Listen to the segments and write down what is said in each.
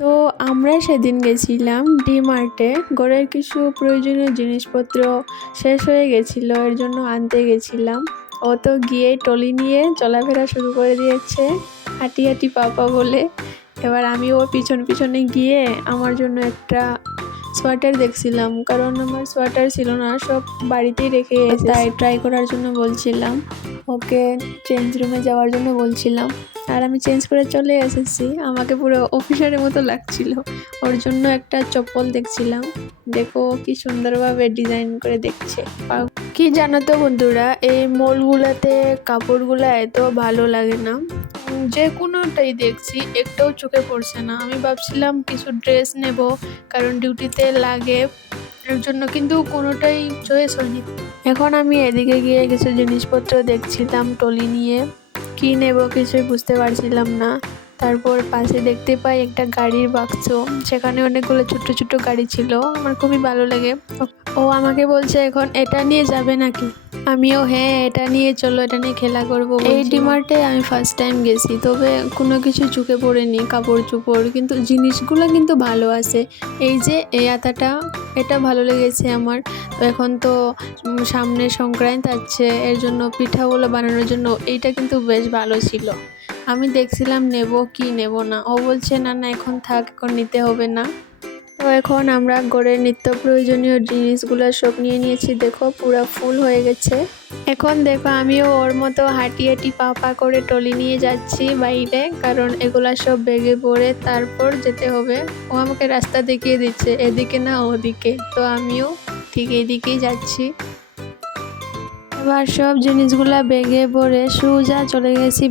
তো আমরা সেদিন গেছিলাম ডি-মার্টে। ঘরের কিছু প্রয়োজনীয় জিনিসপত্র শেষ হয়ে গেছিলো, এর জন্য আনতে গেছিলাম। ও তো গিয়ে টলি নিয়ে চলাফেরা শুরু করে দিয়েছে, হাঁটি হাঁটি পাপা বলে। এবার আমি ওর পিছনে গিয়ে আমার জন্য একটা সোয়েটার দেখছিলাম, কারণ আমার সোয়েটার ছিল না, সব বাড়িতেই রেখে এসেছি। তাই ট্রাই করার জন্য বলছিলাম, ওকে চেঞ্জ রুমে যাওয়ার জন্য বলছিলাম। আর আমি চেঞ্জ করে চলে এসেছি, আমাকে পুরো অফিসারের মতো লাগছিল। ওর জন্য একটা চপ্পল দেখছিলাম, দেখো কি সুন্দরভাবে ডিজাইন করে দেখছে। কি জানো তো বন্ধুরা, এই মলগুলাতে কাপড়গুলো এত ভালো লাগে না, যে কোনোটাই দেখছি একটাও চোখে পড়ছে না। আমি ভাবছিলাম কিছু ড্রেস নেব, কারণ ডিউটিতে লাগে, এর জন্য, কিন্তু কোনোটাই চয়েস হয়নি। এখন আমি এদিকে গিয়ে কিছু জিনিসপত্র দেখছিলাম টলি নিয়ে, কি নেব কিছুই বুঝতে পারছিলাম না। তারপর পাশে দেখতে পাই একটা গাড়ির বাক্স, সেখানে অনেকগুলো ছোট ছোট গাড়ি ছিল, আমার খুবই ভালো লাগে। ও আমাকে বলছে এখন এটা নিয়ে যাবে নাকি, আমিও হ্যাঁ এটা নিয়ে চলো, এটা নিয়ে খেলা করবো। এই ডি-মার্টে আমি ফার্স্ট টাইম গেছি, তবে কোনো কিছু চোখে পড়েনি, কাপড় চোপড়, কিন্তু জিনিসগুলো কিন্তু ভালো আছে। এই যে এই আতাটা, এটা ভালো লেগেছে আমার। তো এখন তো সামনে সংক্রান্তি আছে, এর জন্য পিঠাগুলো বানানোর জন্য এইটা কিন্তু বেশ ভালো ছিল। আমি দেখছিলাম নেব কি নেব না, ও বলছে না না এখন থাক, এখন নিতে হবে না। তো এখন আমরা ঘরের নিত্য প্রয়োজনীয় জিনিসগুলো সব নিয়ে নিয়েছি, দেখো পুরো ফুল হয়ে গেছে। এখন দেখো আমিও ওর মতো হাঁটি হাঁটি পা পা করে টলি নিয়ে যাচ্ছি বাইরে, কারণ এগুলা সব ব্যাগে পরে তারপর যেতে হবে। ও আমাকে রাস্তা দেখিয়ে দিচ্ছে, এদিকে না ওদিকে, তো আমিও ঠিক এদিকেই যাচ্ছি। এবার সব জিনিসগুলা ব্যাগে ভরে সোজা চলে গেছি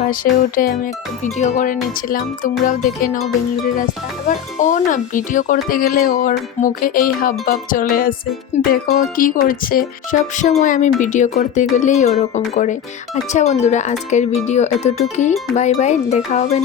বাসে উঠে আমি একটু ভিডিও করে নিয়েছিলাম, তোমরাও দেখে নাও বেঙ্গালুরুর রাস্তা। এবার ও না ভিডিও করতে গেলে ওর মুখে এই হাব ভাব চলে আসে, দেখো কি করছে। সব সময় আমি ভিডিও করতে গেলেই ওরকম করে। আচ্ছা বন্ধুরা, আজকের ভিডিও এতটুকুই, বাই বাই, দেখা হবে।